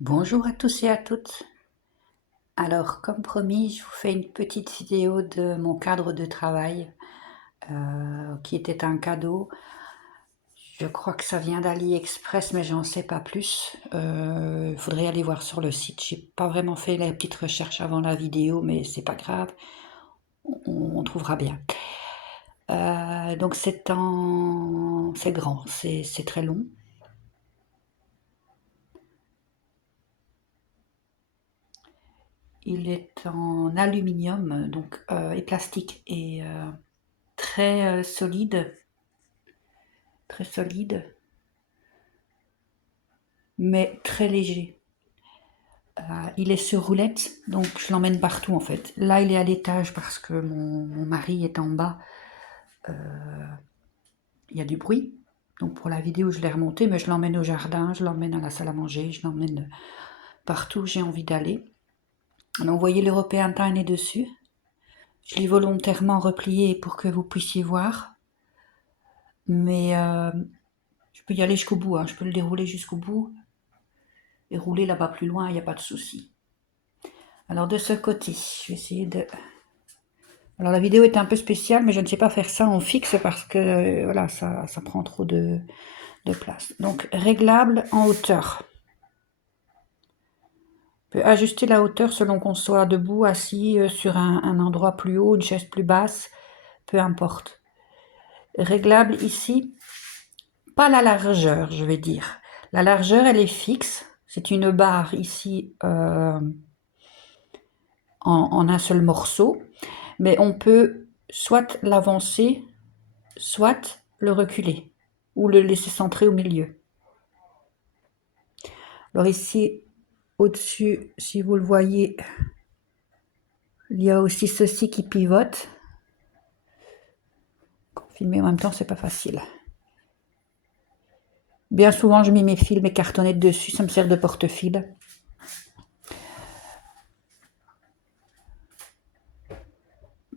Bonjour à tous et à toutes. Alors, comme promis, je vous fais une petite vidéo de mon cadre de travail qui était un cadeau. Je crois que ça vient d'AliExpress, mais j'en sais pas plus. Il faudrait aller voir sur le site. J'ai pas vraiment fait la petite recherche avant la vidéo, mais c'est pas grave. On trouvera bien. Donc c'est grand, c'est très long. Il est en aluminium donc et plastique et très solide, mais très léger. Il est sur roulette, donc je l'emmène partout en fait. Là, il est à l'étage parce que mon mari est en bas. Il y a du bruit. Donc pour la vidéo, je l'ai remonté, mais je l'emmène au jardin, je l'emmène à la salle à manger, je l'emmène partout où j'ai envie d'aller. Donc vous voyez l'European Tiny dessus. Je l'ai volontairement replié pour que vous puissiez voir. Mais je peux y aller jusqu'au bout, hein. Je peux le dérouler jusqu'au bout et rouler là-bas plus loin, il n'y a pas de souci. Alors de ce côté, je vais essayer de... Alors la vidéo est un peu spéciale, mais je ne sais pas faire ça en fixe parce que voilà, ça prend trop de place. Donc réglable en hauteur. On peut ajuster la hauteur selon qu'on soit debout, assis sur un endroit plus haut, une chaise plus basse, peu importe. Réglable ici, pas la largeur, je vais dire. La largeur, elle est fixe. C'est une barre ici en un seul morceau. Mais on peut soit l'avancer, soit le reculer, ou le laisser centrer au milieu. Alors ici, au-dessus, si vous le voyez, il y a aussi ceci qui pivote. Filmer en même temps, c'est pas facile. Bien souvent, je mets mes fils, mes cartonnettes dessus, ça me sert de porte-fil.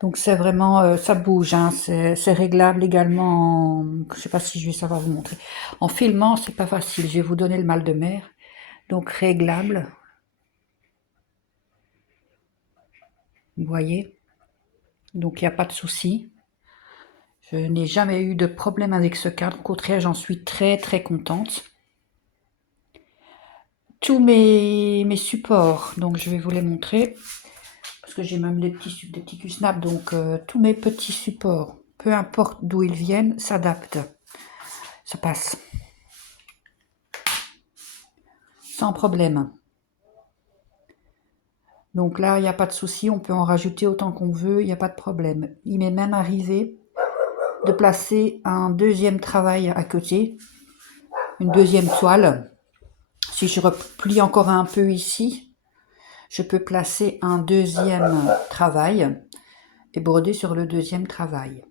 Donc c'est vraiment, ça bouge, hein, c'est réglable également. Je sais pas si je vais savoir vous montrer. En filmant, c'est pas facile. Je vais vous donner le mal de mer. Donc réglable. Vous voyez. Donc il n'y a pas de souci. Je n'ai jamais eu de problème avec ce cadre. Au contraire, j'en suis très très contente. Tous mes supports, donc je vais vous les montrer. Parce que j'ai même des petits Q-snap. Donc tous mes petits supports, peu importe d'où ils viennent, s'adaptent. Ça passe. Sans problème. Donc là, il n'y a pas de souci, on peut en rajouter autant qu'on veut, il n'y a pas de problème. Il m'est même arrivé de placer un deuxième travail à côté, une deuxième toile. Si je replie encore un peu ici, je peux placer un deuxième travail et broder sur le deuxième travail.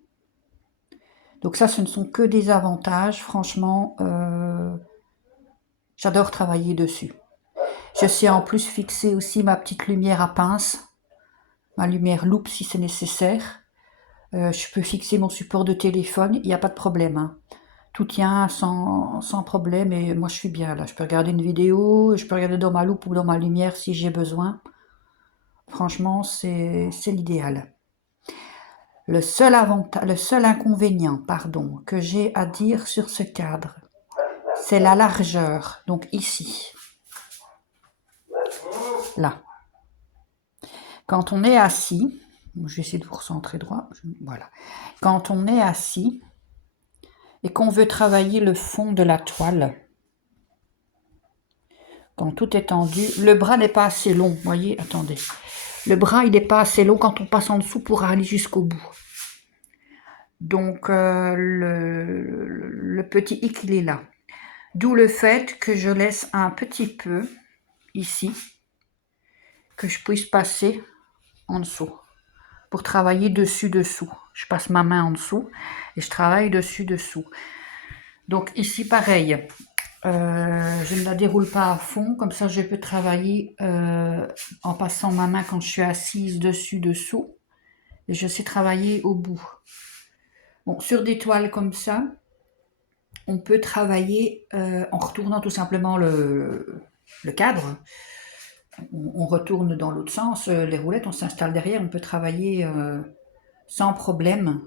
Donc ça, ce ne sont que des avantages, franchement, j'adore travailler dessus. Je sais en plus fixer aussi ma petite lumière à pince, ma lumière loupe si c'est nécessaire. Je peux fixer mon support de téléphone, il n'y a pas de problème, hein. Tout tient sans problème et moi je suis bien là. Je peux regarder une vidéo, je peux regarder dans ma loupe ou dans ma lumière si j'ai besoin. Franchement, c'est l'idéal. Le seul inconvénient, pardon, que j'ai à dire sur ce cadre, c'est la largeur. Donc ici, là. Quand on est assis, je vais essayer de vous recentrer droit. Voilà. Quand on est assis et qu'on veut travailler le fond de la toile, quand tout est tendu, le bras n'est pas assez long. Vous voyez, attendez. Le bras, il n'est pas assez long quand on passe en dessous pour aller jusqu'au bout. Donc, le petit hic, il est là. D'où le fait que je laisse un petit peu, ici, que je puisse passer en dessous, pour travailler dessus-dessous. Je passe ma main en dessous et je travaille dessus-dessous. Donc ici, pareil, je ne la déroule pas à fond, comme ça je peux travailler en passant ma main quand je suis assise dessus-dessous. Et je sais travailler au bout. Bon, sur des toiles comme ça, on peut travailler en retournant tout simplement le cadre, on retourne dans l'autre sens, les roulettes, on s'installe derrière, on peut travailler sans problème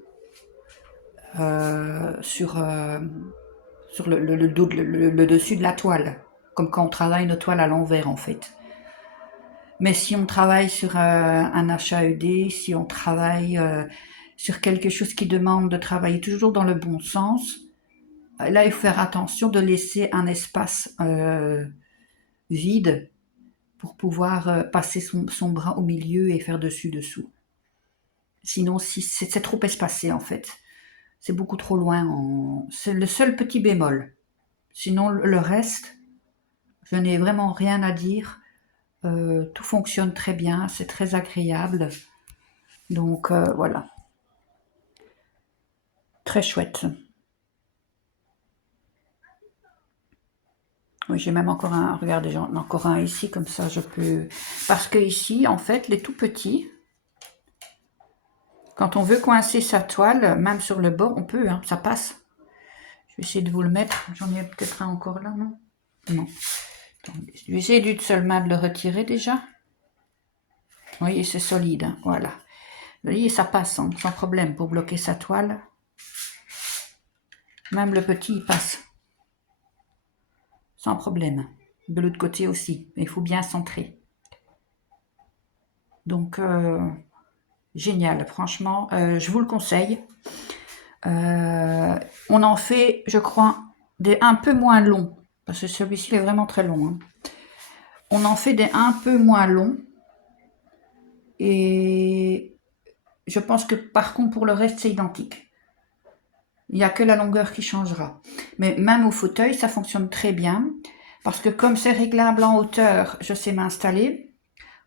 sur le dos, le dessus de la toile, comme quand on travaille une toile à l'envers en fait. Mais si on travaille sur un HAED, si on travaille sur quelque chose qui demande de travailler toujours dans le bon sens, là il faut faire attention de laisser un espace vide pour pouvoir passer son bras au milieu et faire dessus-dessous. Sinon, si c'est trop espacé en fait. C'est beaucoup trop loin. C'est le seul petit bémol. Sinon, le reste, je n'ai vraiment rien à dire. Tout fonctionne très bien, c'est très agréable. Donc voilà. Très chouette. Oui, j'ai même encore un, regardez, j'en ai encore un ici, comme ça je peux... Parce que ici, en fait, les tout petits, quand on veut coincer sa toile, même sur le bord, on peut, hein, ça passe. Je vais essayer de vous le mettre. J'en ai peut-être un encore là, non? Non. Attendez. Je vais essayer d'une seule main de le retirer déjà. Vous voyez, c'est solide, hein, voilà. Vous voyez, ça passe, hein, sans problème, pour bloquer sa toile. Même le petit, il passe. Sans problème. De l'autre côté aussi. Il faut bien centrer. Donc, génial, franchement, je vous le conseille. On en fait, je crois, des un peu moins longs. Parce que celui-ci est vraiment très long. Hein. On en fait des un peu moins longs. Et je pense que par contre, pour le reste, c'est identique. Il n'y a que la longueur qui changera. Mais même au fauteuil, ça fonctionne très bien. Parce que comme c'est réglable en hauteur, je sais m'installer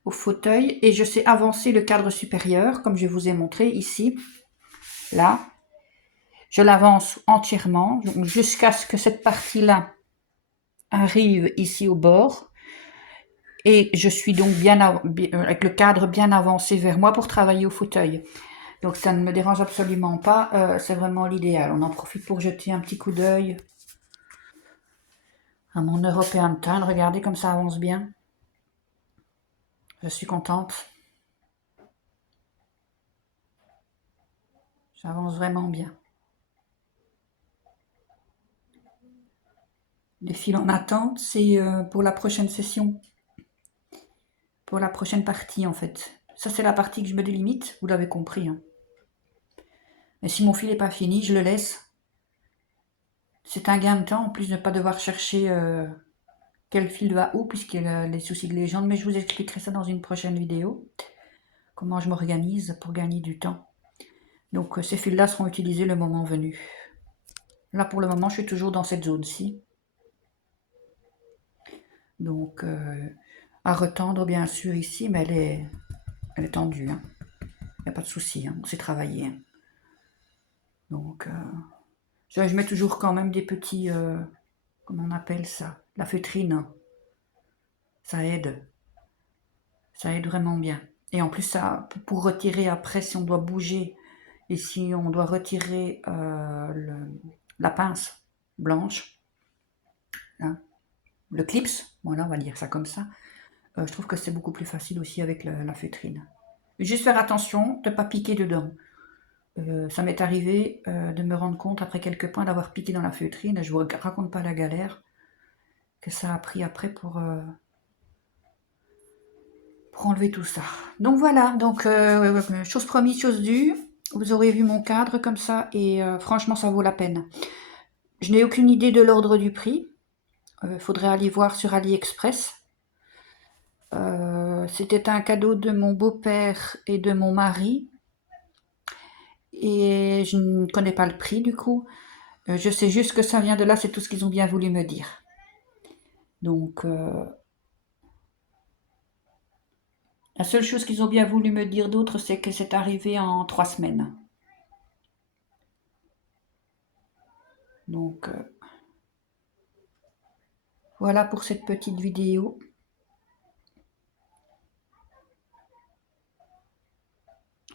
au fauteuil et je sais avancer le cadre supérieur, comme je vous ai montré ici. Là, je l'avance entièrement jusqu'à ce que cette partie-là arrive ici au bord. Et je suis donc bien avec le cadre bien avancé vers moi pour travailler au fauteuil. Donc ça ne me dérange absolument pas, c'est vraiment l'idéal. On en profite pour jeter un petit coup d'œil à mon European Time. Regardez comme ça avance bien. Je suis contente. J'avance vraiment bien. Les fils en attente, c'est pour la prochaine session. Pour la prochaine partie en fait. Ça c'est la partie que je me délimite, vous l'avez compris. Hein. Mais si mon fil n'est pas fini, je le laisse. C'est un gain de temps, en plus de ne pas devoir chercher quel fil va où, puisqu'il y a les soucis de légende. Mais je vous expliquerai ça dans une prochaine vidéo. Comment je m'organise pour gagner du temps. Donc ces fils-là seront utilisés le moment venu. Là pour le moment, je suis toujours dans cette zone-ci. Donc à retendre bien sûr ici, mais elle est tendue. Hein. Il n'y a pas de souci, hein. On sait travailler. Hein. Donc je mets toujours quand même des petits, comment on appelle ça, la feutrine. Ça aide vraiment bien. Et en plus, ça, pour retirer après, si on doit bouger et si on doit retirer la pince blanche, hein, le clips, voilà, on va dire ça comme ça, je trouve que c'est beaucoup plus facile aussi avec la feutrine. Juste faire attention de ne pas piquer dedans. Ça m'est arrivé de me rendre compte après quelques points d'avoir piqué dans la feutrine. Je vous raconte pas la galère que ça a pris après pour enlever tout ça. Donc voilà, donc chose promise, chose due. Vous aurez vu mon cadre comme ça et franchement ça vaut la peine. Je n'ai aucune idée de l'ordre du prix. Faudrait aller voir sur AliExpress. C'était un cadeau de mon beau-père et de mon mari. Et je ne connais pas le prix du coup. Je sais juste que ça vient de là, c'est tout ce qu'ils ont bien voulu me dire. Donc, la seule chose qu'ils ont bien voulu me dire d'autre, c'est que c'est arrivé en 3 semaines. Donc, voilà pour cette petite vidéo.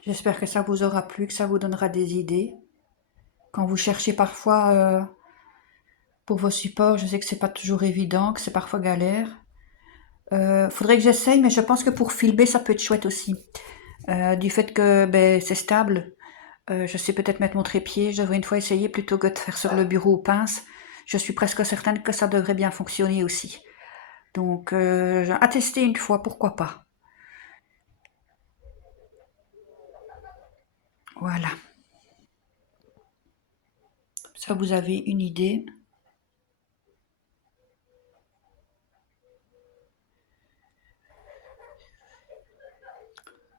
J'espère que ça vous aura plu, que ça vous donnera des idées. Quand vous cherchez parfois pour vos supports, je sais que c'est pas toujours évident, que c'est parfois galère. Faudrait que j'essaye, mais je pense que pour filmer, ça peut être chouette aussi. Du fait que ben, c'est stable, je sais peut-être mettre mon trépied. Je devrais une fois essayer plutôt que de faire sur le bureau aux pinces. Je suis presque certaine que ça devrait bien fonctionner aussi. Donc, à tester une fois, pourquoi pas. Voilà. Ça, vous avez une idée.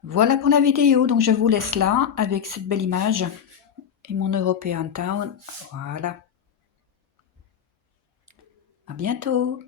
Voilà pour la vidéo. Donc, je vous laisse là avec cette belle image et mon European Town. Voilà. À bientôt.